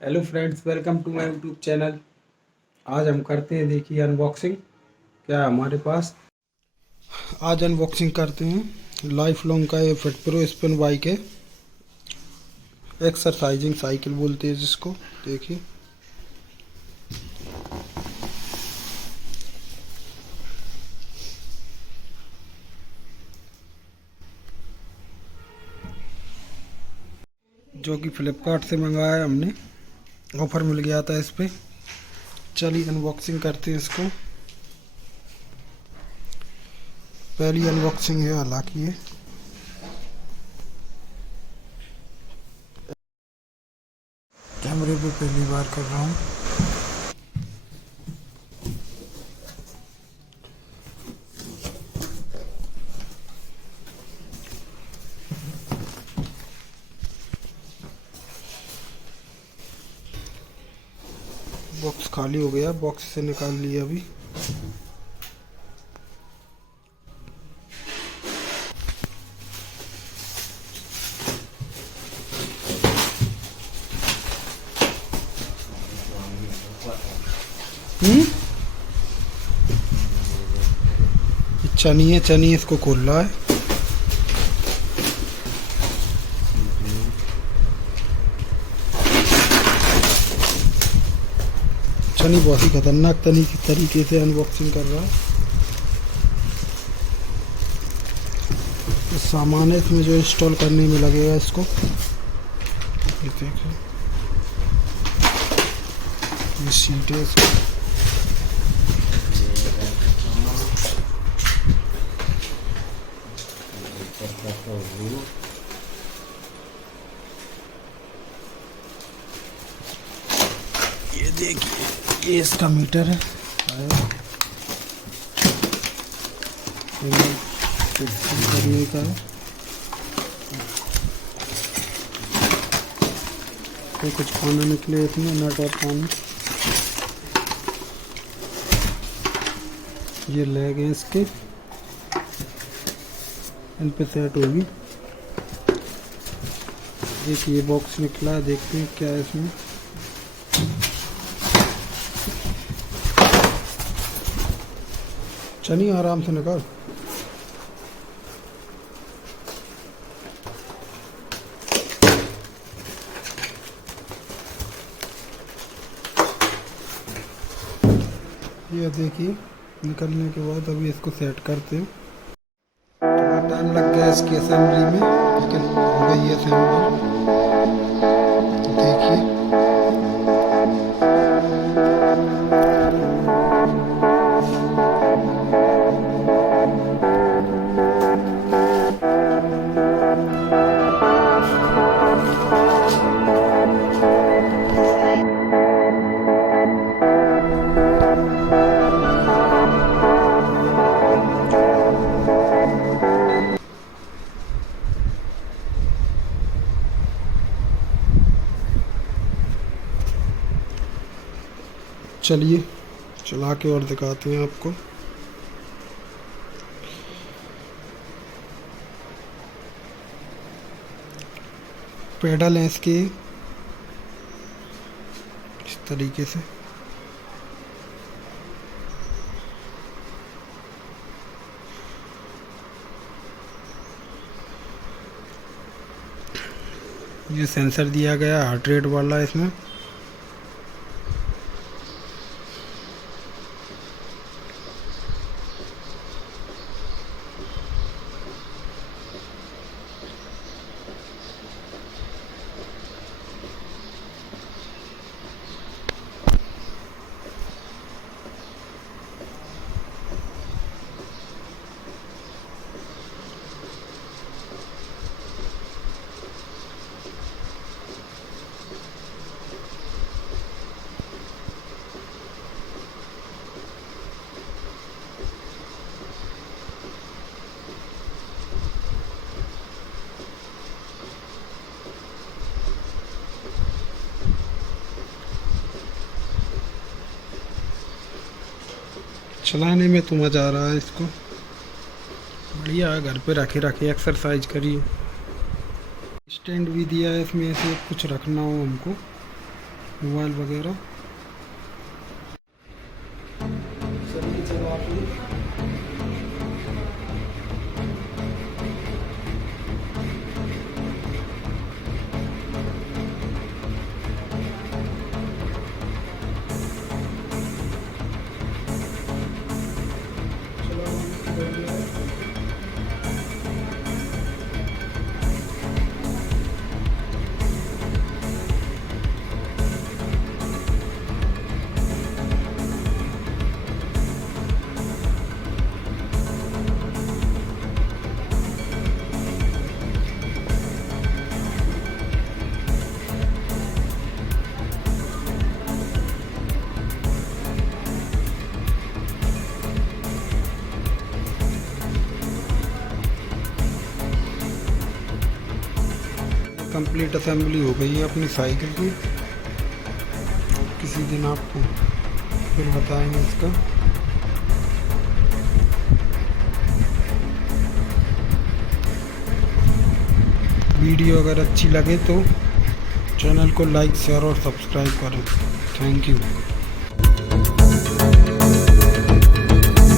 Hello friends, welcome to my YouTube channel. आज हम करते हैं, देखिए, अनबॉक्सिंग। क्या है हमारे पास, आज अनबॉक्सिंग करते हैं लाइफ लॉन्ग का ये फिट प्रो स्पिन बाइक है। एक्सरसाइजिंग साइकिल बोलते हैं जिसको। देखिए, जो कि फ्लिपकार्ट से मंगाया है हमने, ऑफर मिल गया था इस पे। चलिए अनबॉक्सिंग करते हैं इसको। पहली अनबॉक्सिंग है हालांकि ये। कैमरे पे पहली बार कर रहा हूँ। बॉक्स खाली हो गया, बॉक्स से निकाल लिया अभी। चनिए इसको खोल रहा है। चनी बहुत ही खतरनाक तरीके से अनबॉक्सिंग कर रहा है। तो सामान है इसमें जो इंस्टॉल करने में लगेगा इसको। ये देखिए, ये सीट है इसको। ये देखिए, ये इसका मीटर है। करने का है तो कुछ खाना निकले इसमें, नट और पानी। ये लेग हैं इसके, इन पे सेट होगी। देखिए, ये बॉक्स निकला है, देखते हैं क्या है इसमें। चलिए आराम से निकाल। ये देखिए, निकलने के बाद अभी इसको सेट करते हैं। थोड़ा टाइम लग गया इसकी असेंबली में, लेकिन हो गई है असेंबल। देखिए, चलिए चला के और दिखाते हैं आपको। पेडल है इसके इस तरीके से। ये सेंसर दिया गया हार्ट रेट वाला इसमें। चलाने में तो मज़ा आ रहा है इसको, बढ़िया है। घर पे रखे रखे एक्सरसाइज करिए। स्टैंड भी दिया है इसमें, ऐसे कुछ रखना हो हमको मोबाइल वगैरह। चलिए चलो आप लोग कंप्लीट असेंबली हो गई है अपनी साइकिल की। किसी दिन आपको फिर बताएंगे इसका। वीडियो अगर अच्छी लगे तो चैनल को लाइक शेयर और सब्सक्राइब करें। Thank you.